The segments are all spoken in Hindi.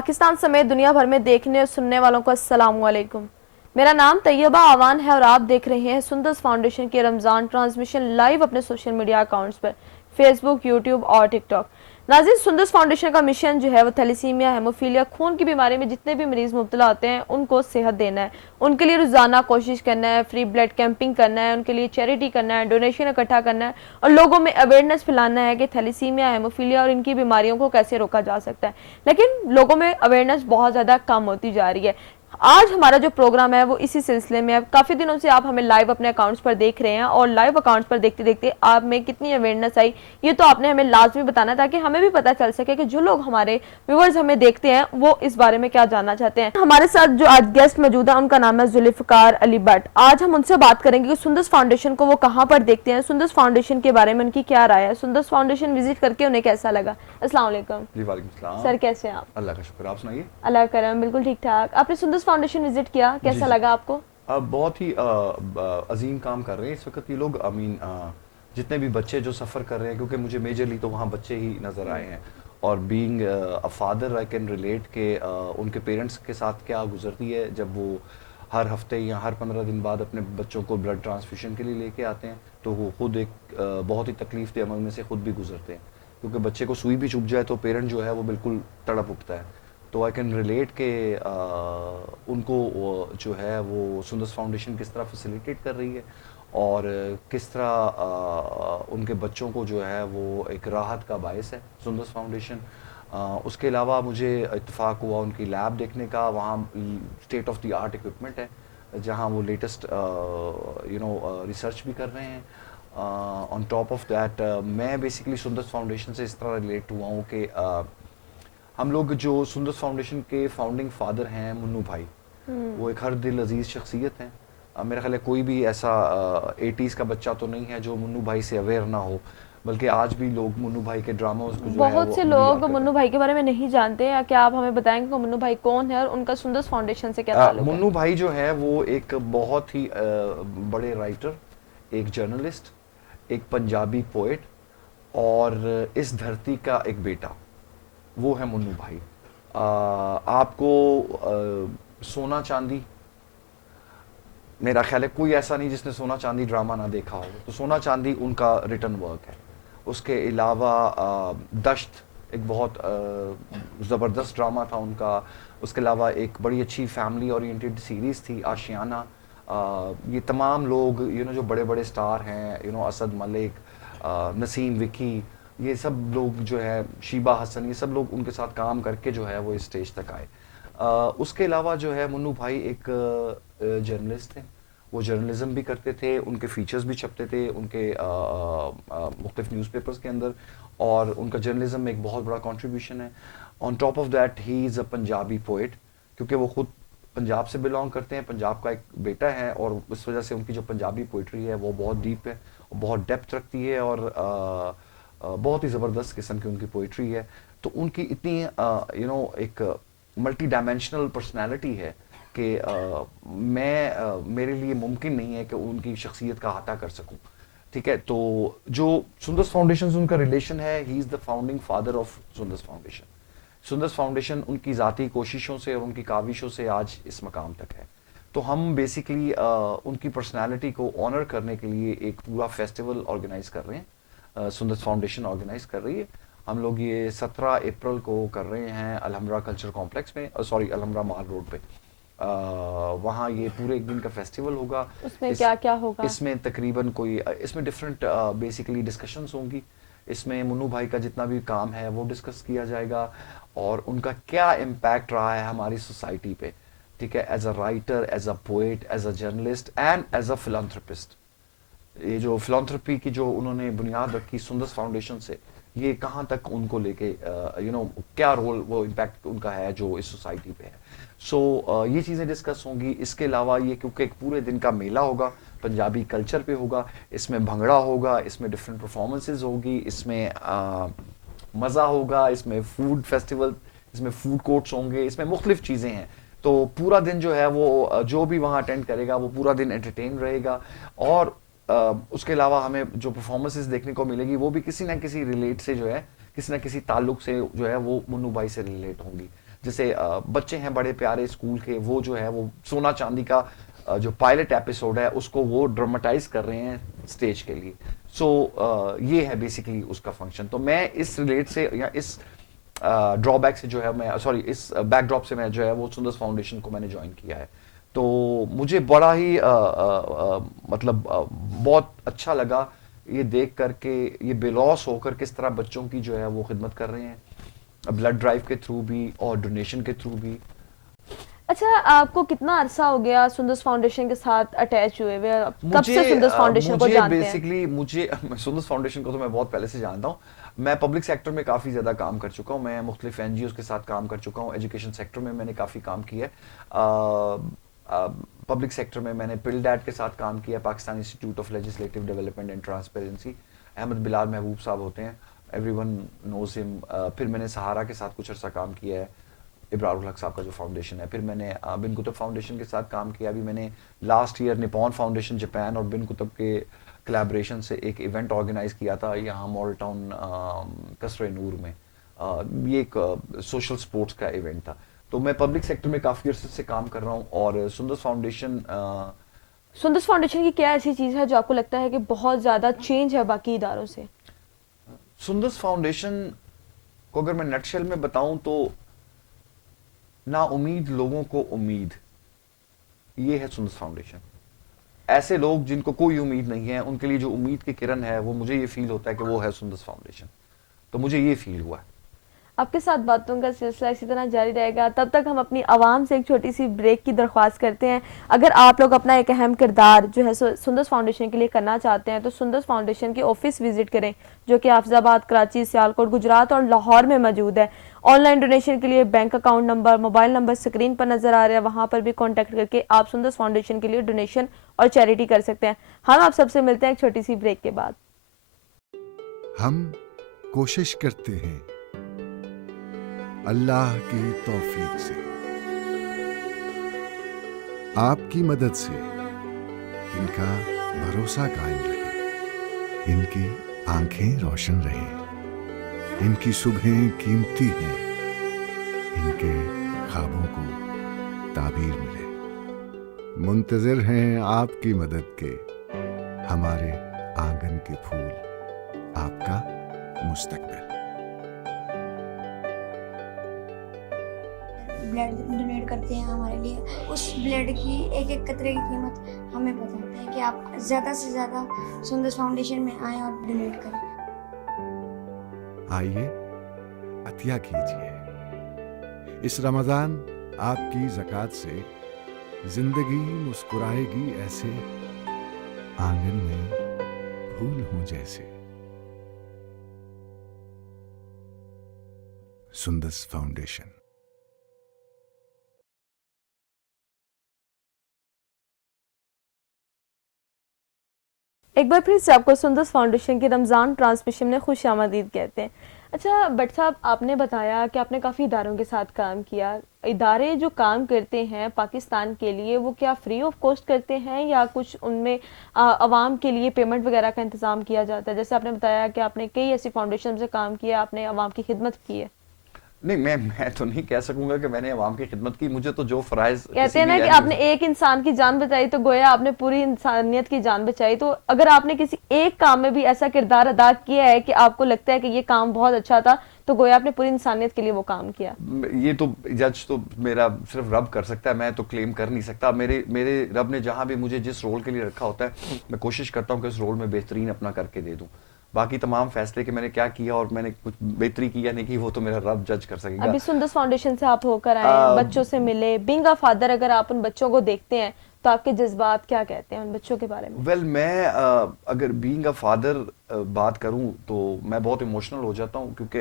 पाकिस्तान समेत दुनिया भर में देखने और सुनने वालों को अस्सलाम वालेकुम। मेरा नाम तैयबा आवान है और आप देख रहे हैं सुंदस फाउंडेशन के रमज़ान ट्रांसमिशन लाइव अपने सोशल मीडिया अकाउंट्स पर फेसबुक, यूट्यूब और टिकटॉक। नाज़रीन, सुंदस फाउंडेशन का मिशन जो है वो थैलेसीमिया, हेमोफीलिया, खून की बीमारी में जितने भी मरीज मुब्तला होते हैं उनको सेहत देना है। उनके लिए रोज़ाना कोशिश करना है, फ्री ब्लड कैंपिंग करना है, उनके लिए चैरिटी करना है, डोनेशन इकट्ठा करना है और लोगों में अवेयरनेस फैलाना है कि थैलेसीमिया, हेमोफीलिया और इनकी बीमारियों को कैसे रोका जा सकता है। लेकिन लोगों में अवेयरनेस बहुत ज़्यादा कम होती जा रही है। आज हमारा जो प्रोग्राम है वो इसी सिलसिले में है। काफ़ी दिनों से आप हमें लाइव अपने अकाउंट्स पर देख रहे हैं और लाइव अकाउंट्स पर देखते देखते आप में कितनी अवेयरनेस आई ये तो आपने हमें लाजमी बताना, ताकि हमें भी पता चल सके कि जो लोग हमारे व्यूअर्स हमें देखते हैं वो इस बारे में क्या जानना चाहते हैं। हमारे साथ जो आज गेस्ट मौजूद है उनका नाम है जुल्फ़िकार अली भट्ट। आज हम उनसे बात करेंगे कि सुंदस फाउंडेशन को वो कहाँ पर देखते हैं, सुंदस फाउंडेशन के बारे में उनकी क्या राय है, सुंदस फाउंडेशन विजिट करके उन्हें कैसा लगा। अस्सलाम वालेकुम। जी वालेकुम सलाम। सर कैसे हैं आप? अल्लाह का शुक्र, आप सुनाइए। अल्लाह का करम, बिल्कुल ठीक ठाक। आपने सुंदस फाउंडेशन विजिट किया, जी कैसा जी। लगा आपको? बहुत ही अजीम काम कर रहे हैं इस वक्त ये लोग। आई मीन जितने भी बच्चे जो सफ़र कर रहे हैं, क्योंकि मुझे मेजरली तो वहाँ बच्चे ही नज़र आए हैं, और being a father I can relate के उनके पेरेंट्स के साथ क्या गुजरती है जब वो हर हफ्ते या हर 15 दिन बाद अपने बच्चों को ब्लड ट्रांसफ्यूशन के लिए लेके आते हैं। तो वो खुद एक बहुत ही तकलीफ दे अमल में से खुद भी गुजरते हैं, क्योंकि बच्चे को सुई भी चुभ जाए तो पेरेंट जो है वो बिल्कुल तड़प उठता है। तो आई कैन रिलेट के उनको जो है वो सुंदस फाउंडेशन किस तरह फैसिलिटेट कर रही है, और किस तरह उनके बच्चों को जो है वो एक राहत का बायस है सुंदस फाउंडेशन। उसके अलावा मुझे इत्तेफाक हुआ उनकी लैब देखने का। वहाँ state of the art equipment है, जहाँ वो लेटेस्ट रिसर्च भी कर रहे हैं। ऑन टॉप ऑफ दैट मैं बेसिकली सुंदस फाउंडेशन से इस तरह रिलेट हुआ हूँ कि हम लोग जो सुंदस फाउंडेशन के फाउंडिंग फादर हैं मुन्नू भाई, वो एक हर दिल अजीज़ शख्सियत हैं। मेरा ख्याल है कोई भी ऐसा 80s का बच्चा तो नहीं है जो मुन्नू भाई से अवेयर ना हो, बल्कि आज भी लोग मुन्नू भाई के ड्रामास को जो है बहुत वो से अपनी याद लोग करते मुन्नू हैं। भाई के बारे में नहीं जानते हैं। क्या आप हमें बताएंगे कि मुन्नू भाई कौन है और उनका सुंदस फाउंडेशन से क्या ताल्लुक है? मुन्नू भाई जो है वो एक बहुत ही बड़े राइटर, एक जर्नलिस्ट, एक पंजाबी पोएट, और इस धरती का एक बेटा, वो है मुन्नू भाई। आपको सोना चांदी, मेरा ख्याल है कोई ऐसा नहीं जिसने सोना चांदी ड्रामा ना देखा हो। तो सोना चांदी उनका रिटर्न वर्क है। उसके अलावा दश्त एक बहुत ज़बरदस्त ड्रामा था उनका। उसके अलावा एक बड़ी अच्छी फैमिली ओरिएंटेड सीरीज़ थी आशियाना। ये तमाम लोग जो बड़े बड़े स्टार हैं, असद मलिक, नसीम विकी, ये सब लोग जो है, शीबा हसन, ये सब लोग उनके साथ काम करके जो है वो इस स्टेज तक आए। उसके अलावा जो है मुन्नू भाई एक जर्नलिस्ट थे। वो जर्नलिज्म भी करते थे, उनके फीचर्स भी छपते थे उनके मुख्तलिफ न्यूज़पेपर्स के अंदर, और उनका जर्नलिज्म में एक बहुत बड़ा कंट्रीब्यूशन है। On top of that he is a Punjabi poet, क्योंकि वो खुद पंजाब से बिलोंग करते हैं, पंजाब का एक बेटा है, और इस वजह से उनकी जो पंजाबी पोइट्री है वो बहुत डीप है और बहुत डेप्थ रखती है, और बहुत ही ज़बरदस्त किस्म की उनकी पोइट्री है। तो उनकी इतनी एक मल्टी डायमेंशनल पर्सनैलिटी है कि मेरे लिए मुमकिन नहीं है कि उनकी शख्सियत का अहाता कर सकूं। ठीक है, तो जो सुंदस फाउंडेशन से उनका रिलेशन है, he is the founding father of Sundas foundation. Sundas foundation उनकी ज़ाती कोशिशों से और उनकी काविशों से आज इस मकाम तक है। तो हम बेसिकली उनकी पर्सनालिटी को ऑनर करने के लिए एक पूरा फेस्टिवल ऑर्गेनाइज कर रहे हैं। सुंदस फाउंडेशन ऑर्गेनाइज कर रही है। हम लोग ये 17 अप्रैल को कर रहे हैं अलहमरा कल्चर कॉम्प्लेक्स में, सॉरी अलहमरा माल रोड पे। वहाँ ये पूरे एक दिन का फेस्टिवल होगा। उसमें इस क्या क्या होगा? इसमें तकरीबन कोई इसमें डिफरेंट बेसिकली डिस्कशंस होंगी। इसमें मुन्नू भाई का जितना भी काम है वो डिस्कस किया जाएगा, और उनका क्या इम्पैक्ट रहा है हमारी सोसाइटी पे। ठीक है, as a writer, as a poet, as a journalist and as a philanthropist. ये जो फिलांथ्रोपी की जो उन्होंने बुनियाद रखी सुंदस फाउंडेशन से, ये कहाँ तक उनको लेके क्या रोल, वो इम्पैक्ट उनका है जो इस सोसाइटी पे है। सो ये चीज़ें डिस्कस होंगी। इसके अलावा ये क्योंकि एक पूरे दिन का मेला होगा, पंजाबी कल्चर पे होगा, इसमें भंगड़ा होगा, इसमें डिफरेंट परफॉर्मेंसेज होगी, इसमें मज़ा होगा, इसमें फूड फेस्टिवल, इसमें फूड कोर्ट्स होंगे, इसमें मुख्तलिफ चीज़ें हैं। तो पूरा दिन जो है वो जो भी वहाँ अटेंड करेगा वो पूरा दिन एंटरटेन रहेगा। और उसके अलावा हमें जो परफॉर्मेंसेस देखने को मिलेगी वो भी किसी ना किसी रिलेट से जो है, किसी ना किसी ताल्लुक से जो है वो मुन्नू भाई से रिलेट होंगी। जैसे बच्चे हैं बड़े प्यारे स्कूल के, वो जो है वो सोना चांदी का जो पायलट एपिसोड है उसको वो ड्रामेटाइज कर रहे हैं स्टेज के लिए। सो ये है बेसिकली उसका फंक्शन। तो मैं इस रिलेट से या इस ड्रॉबैक से जो है मैं सॉरी इस बैकड्रॉप से मैं जो है वो सुंदर फाउंडेशन को मैंने ज्वाइन किया है। तो मुझे बड़ा ही मतलब बहुत अच्छा लगा ये देख करके, ये बेलौस होकर किस तरह बच्चों की जो है वो खिदमत कर रहे हैं ब्लड ड्राइव के थ्रू भी और डोनेशन के थ्रू भी। अच्छा, आपको कितना अरसा हो गया सुंदर्स फाउंडेशन के साथ अटैच हुए हुए? कब से मुझे सुंदर्स फाउंडेशन को मुझे जानते हैं? बेसिकली मुझे सुंदर फाउंडेशन को तो मैं बहुत पहले से जानता हूँ। मैं पब्लिक सेक्टर में काफ़ी ज़्यादा काम कर चुका हूँ, मैं मुख्तलिफ एनजीओ के साथ काम कर चुका हूँ, एजुकेशन सेक्टर में मैंने काफ़ी काम किया है। पब्लिक सेक्टर में मैंने पिलडैट के साथ काम किया, Pakistan Institute of Legislative Development and Transparency. Ahmed Bilal Mehboob साहब होते हैं, एवरीवन नोज हिम। फिर मैंने सहारा के साथ कुछ अर्सा काम किया है, इब्रारुल हक साहब का जो फाउंडेशन है। फिर मैंने बिन कुतुब फाउंडेशन के साथ काम किया। अभी मैंने last year Nippon foundation Japan और बिन कुतुब के कोलैबोरेशन से एक इवेंट ऑर्गेनाइज किया था यहाँ मॉडल टाउन कसरे नूर में। ये एक सोशल स्पोर्ट्स का इवेंट था। तो मैं पब्लिक सेक्टर में काफ़ी अर्से से काम कर रहा हूँ। और सुंदर्स फाउंडेशन की क्या ऐसी चीज़ है जो आपको लगता है कि बहुत ज़्यादा चेंज है बाकी इदारों से? सुंदर्स फाउंडेशन को अगर मैं नटशेल में बताऊं तो ना उम्मीद लोगों को उम्मीद, ये है सुंदर्स फाउंडेशन। ऐसे लोग जिनको कोई उम्मीद नहीं है उनके लिए जो उम्मीद की किरण है, वो मुझे ये फील होता है कि वो है सुंदर्स फाउंडेशन। तो मुझे ये फील हुआ है। आपके साथ बातों का सिलसिला इसी तरह जारी रहेगा। तब तक हम अपनी आवाम से एक छोटी सी ब्रेक की दरख्वास्त करते हैं। अगर आप लोग अपना एक अहम किरदार जो है सुंदर्स फाउंडेशन के लिए करना चाहते हैं तो सुंदर्स फाउंडेशन के ऑफिस विजिट करें, जो कि हाफिजाबाद, कराची, सियालकोट, गुजरात और लाहौर में मौजूद है। ऑनलाइन डोनेशन के लिए bank account number, mobile number screen पर नजर आ रहा है, वहाँ पर भी कॉन्टैक्ट करके आप सुंदर्स फाउंडेशन के लिए डोनेशन और चैरिटी कर सकते हैं। हम आप सबसे मिलते हैं एक छोटी सी ब्रेक के बाद। हम कोशिश करते हैं अल्लाह की तौफीक से, आपकी मदद से इनका भरोसा कायम रहे, इनकी आंखें रोशन रहें, इनकी सुबहें कीमती हैं, इनके ख्वाबों को ताबीर मिले। मुंतज़िर हैं आपकी मदद के हमारे आंगन के फूल, आपका मुस्तकबिल। ब्लड डोनेट करते हैं हमारे लिए, उस ब्लड की एक एक कतरे की कीमत हमें पता होता है कि आप ज़्यादा से ज़्यादा सुंदर्स फाउंडेशन में आएँ और डोनेट करें। आइए अतिया कीजिए। इस रमज़ान आपकी ज़कात से जिंदगी मुस्कुराएगी ऐसे, आंगन में फूल हों जैसे। सुंदर्स फाउंडेशन। एक बार फिर से आपको सुंदर्स फाउंडेशन की रमज़ान ट्रांसमिशन में खुश आमदीद कहते हैं। अच्छा भट्ट साहब, आपने बताया कि आपने काफ़ी इदारों के साथ काम किया। इदारे जो काम करते हैं पाकिस्तान के लिए, वो क्या फ्री ऑफ कॉस्ट करते हैं या कुछ उनमें आवाम के लिए पेमेंट वगैरह का इंतज़ाम किया जाता है? जैसे आपने बताया कि आपने कई ऐसी फाउंडेशन से काम किया, आपने आवाम की खिदमत की है। नहीं, मैं तो नहीं कह सकूंगा कि मैंने अवाम की खिदमत की। मुझे तो जो फ़राइज़ कहते हैं ना कि आपने एक इंसान की जान बचाई तो गोया आपने पूरी इंसानियत की जान बचाई। तो अगर आपने किसी एक काम में भी ऐसा किरदार अदा किया है कि आपको लगता है कि ये काम बहुत अच्छा था, तो गोया आपने पूरी इंसानियत के लिए वो काम किया। ये तो जज तो मेरा सिर्फ रब कर सकता है, मैं तो क्लेम कर नहीं सकता। मेरे मेरे रब ने जहां भी मुझे जिस रोल के लिए रखा होता है, मैं कोशिश करता हूं कि उस रोल में बेहतरीन अपना करके दे दूं। बाकी तमाम फैसले कि मैंने क्या किया और मैंने कुछ बेहतरी की या नहीं की, वो तो मेरा रब जज कर सकेगा। अभी सुंदर्स फाउंडेशन से आप होकर आए हैं, बच्चों से मिले, बीइंग अ फादर, अगर आप उन बच्चों को देखते हैं तो आपके जज्बात क्या कहते हैं उन बच्चों के बारे में? वेल मैं अगर बीइंग अ फादर बात करूं तो मैं बहुत इमोशनल हो जाता हूं, क्योंकि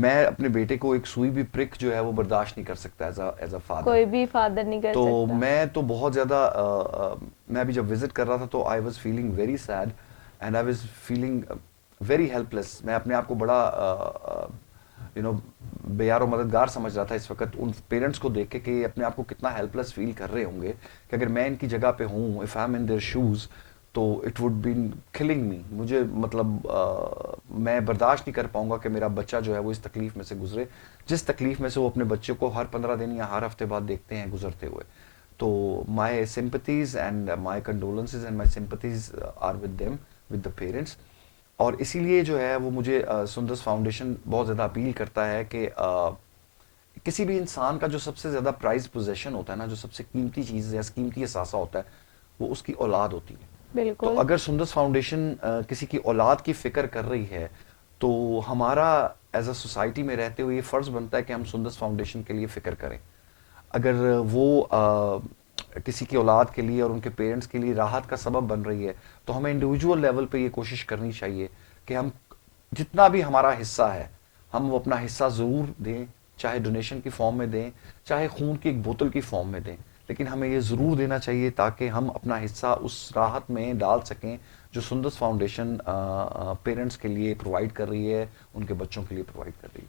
मैं अपने बेटे को एक सुई भी प्रिक जो है वो बर्दाश्त नहीं कर सकता एज अ फादर। कोई भी फादर नहीं कर तो सकता। मैं तो बहुत ज़्यादा मैं अभी जब विजिट कर रहा था तो I was feeling very sad and I was feeling very helpless. मैं अपने आप को बड़ा बेयार और मददगार समझ रहा था इस वक्त उन पेरेंट्स को देख के कि अपने आप को कितना हेल्पलेस फील कर रहे होंगे कि अगर मैं इनकी जगह पे हूँ, if I am in their shoes, तो it would be killing me, मुझे मतलब मैं बर्दाश्त नहीं कर पाऊंगा कि मेरा बच्चा जो है वो इस तकलीफ में से गुजरे, जिस तकलीफ में से वो अपने बच्चे को हर 15 दिन या हर हफ्ते बाद देखते हैं गुजरते हुए। तो my sympathies and my condolences and my sympathies are with them, with the parents. और इसीलिए जो है वो मुझे सुंदर्स फाउंडेशन बहुत ज़्यादा अपील करता है कि किसी भी इंसान का जो सबसे ज़्यादा प्राइज पोजेशन होता है ना, जो सबसे कीमती चीज़ या कीमती असासा होता है, वो उसकी औलाद होती है। तो बिल्कुल। अगर सुंदर्स फाउंडेशन किसी की औलाद की फिक्र कर रही है, तो हमारा एज अ सोसाइटी में रहते हुए ये फ़र्ज़ बनता है कि हम सुंदर्स फाउंडेशन के लिए फ़िक्र करें। अगर वो किसी की औलाद के लिए और उनके पेरेंट्स के लिए राहत का सबब बन रही है, तो हमें इंडिविजुअल लेवल पे ये कोशिश करनी चाहिए कि हम जितना भी हमारा हिस्सा है, हम वो अपना हिस्सा ज़रूर दें, चाहे डोनेशन की फॉर्म में दें, चाहे खून की एक बोतल की फॉर्म में दें, लेकिन हमें ये ज़रूर देना चाहिए ताकि हम अपना हिस्सा उस राहत में डाल सकें जो सुंदर्स फाउंडेशन पेरेंट्स के लिए प्रोवाइड कर रही है, उनके बच्चों के लिए प्रोवाइड कर रही है।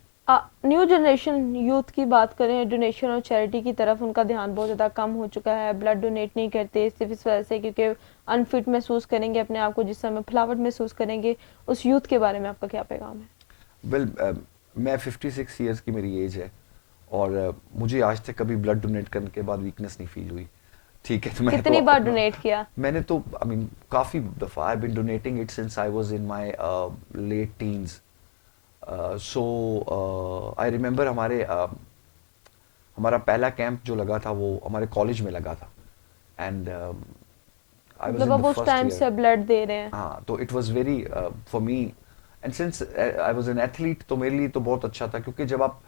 न्यू जनरेशन यूथ की बात करें, डोनेशन और चैरिटी की तरफ उनका ध्यान बहुत ज़्यादा कम हो चुका है। ब्लड डोनेट नहीं करते सिर्फ इस वजह से क्योंकि अनफिट महसूस करेंगे अपने आप को, जिस समय फुलावट महसूस करेंगे। उस यूथ के बारे में आपका क्या पैगाम है? वेल मैं 56 ईयर्स की मेरी एज है और मुझे आज तक कभी ब्लड डोनेट करने के बाद वीकनेस नहीं फील हुई। ठीक है, तो मैं कितनी तो बार डोनेट किया? मैंने तो आई मीन काफ़ी दफ़ा I been donating it since I was in my late teens. So I remember हमारा पहला कैंप जो लगा था वो हमारे कॉलेज में लगा था एंड आई वाज मतलब इन अब द उस फर्स्ट टाइम ईयर। से ब्लड दे रहे हैं। हाँ, तो it was very for me and since I was an athlete, तो मेरे लिए तो बहुत अच्छा था क्योंकि जब आप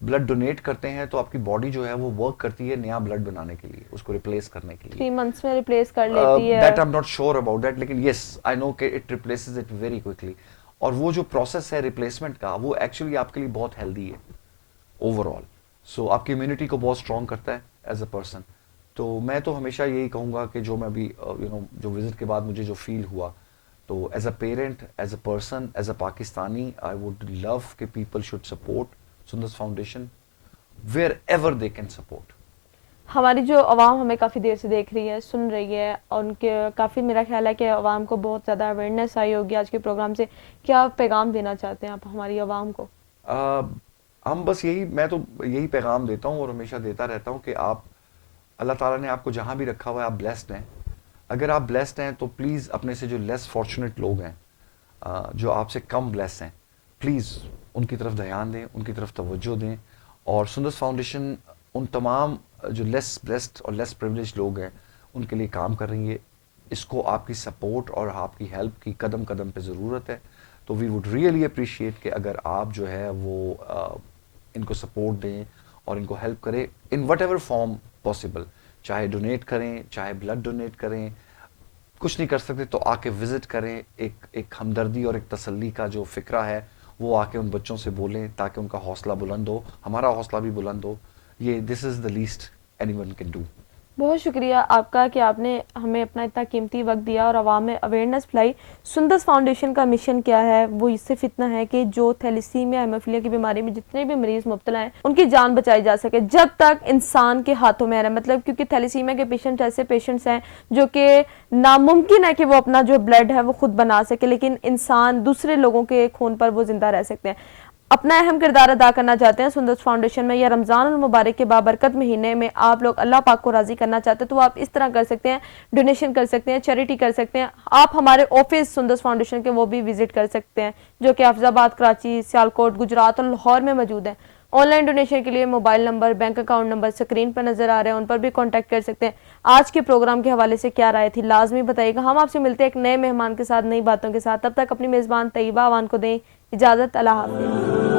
ब्लड डोनेट करते हैं तो आपकी बॉडी जो है वो वर्क करती है नया ब्लड बनाने के लिए, उसको रिप्लेस करने के लिए। 3 months में रिप्लेस कर लेती है। That I am not sure about that, लेकिन यस आई नो कि it replaces it very quickly. और वो जो प्रोसेस है रिप्लेसमेंट का, वो एक्चुअली आपके लिए बहुत हेल्दी है ओवरऑल। सो आपकी इम्यूनिटी को बहुत स्ट्रॉन्ग करता है एज अ पर्सन। तो मैं तो हमेशा यही कहूँगा कि जो मैं अभी जो विजिट के बाद मुझे जो फील हुआ, तो as a parent, as a person, as a Pakistani, I would love कि people should support Sundus foundation wherever they can support. हमारी जो आवाम हमें काफ़ी देर से देख रही है, सुन रही है, और उनके काफ़ी मेरा ख्याल है कि आवाम को बहुत ज़्यादा अवेयरनेस आई होगी आज के प्रोग्राम से। क्या पैगाम देना चाहते हैं आप हमारी आवाम को? हम बस मैं तो यही पैगाम देता हूँ और हमेशा देता रहता हूँ कि आप, अल्लाह ताला ने आपको जहाँ भी रखा हुआ है, आप ब्लेस्ड हैं। अगर आप ब्लेस्ड हैं तो प्लीज़ अपने से जो लेस फॉर्चुनेट लोग हैं, जो आपसे कम ब्लेस्ड हैं, प्लीज़ उनकी तरफ ध्यान दें, उनकी तरफ तवज्जो दें। और सुंदर्स फाउंडेशन उन तमाम जो लेस ब्लेस्ड और लेस प्रिविलेज लोग हैं उनके लिए काम कर रही है। इसको आपकी सपोर्ट और आपकी हेल्प की कदम कदम पे ज़रूरत है। तो वी वुड रियली अप्रिशिएट कि अगर आप जो है वो इनको सपोर्ट दें और इनको हेल्प करें in what ever form possible, चाहे डोनेट करें, चाहे ब्लड डोनेट करें। कुछ नहीं कर सकते तो आके विजिट करें, एक हमदर्दी और एक तसल्ली का जो फ़िक्रा है वो आके उन बच्चों से बोलें ताकि उनका हौसला बुलंद हो, हमारा हौसला भी बुलंद हो। ये this is the least anyone can do. बहुत शुक्रिया आपका कि आपने हमें अपना इतना कीमती वक्त दिया और आवाम में अवेयरनेस फैलाई। सुंदर्स फाउंडेशन का मिशन क्या है? वो सिर्फ इतना है कि जो थैलेसीमिया हेमोफीलिया की बीमारी में जितने भी मरीज मुब्तला हैं उनकी जान बचाई जा सके जब तक इंसान के हाथों में है। मतलब क्योंकि थैलेसीमिया के पेशेंट ऐसे पेशेंट्स हैं जो कि नामुमकिन है कि वो अपना जो ब्लड है वो खुद बना सके, लेकिन इंसान दूसरे लोगों के खून पर वो जिंदा रह सकते हैं। अपना अहम किरदार अदा करना चाहते हैं सुंदर्स फाउंडेशन में, या रमज़ान और मुबारक के बाबरकत महीने में आप लोग अल्लाह पाक को राज़ी करना चाहते हैं तो आप इस तरह कर सकते हैं, डोनेशन कर सकते हैं, चैरिटी कर सकते हैं। आप हमारे ऑफिस सुंदर्स फाउंडेशन के वो भी विजिट कर सकते हैं जो कि हफ्जाबाद, कराची, सियालकोट, गुजरात और लाहौर में मौजूद हैं। ऑनलाइन डोनेशन के लिए mobile number, bank account number screen पर नजर आ रहे हैं, उन पर भी कांटेक्ट कर सकते हैं। आज के प्रोग्राम के हवाले से क्या राय थी लाजमी बताइएगा। हम आपसे मिलते हैं एक नए मेहमान के साथ, नई बातों के साथ। तब तक अपनी मेज़बान तैयबा अवान को दें इजाज़त। अल्लाह हाफ़िज़।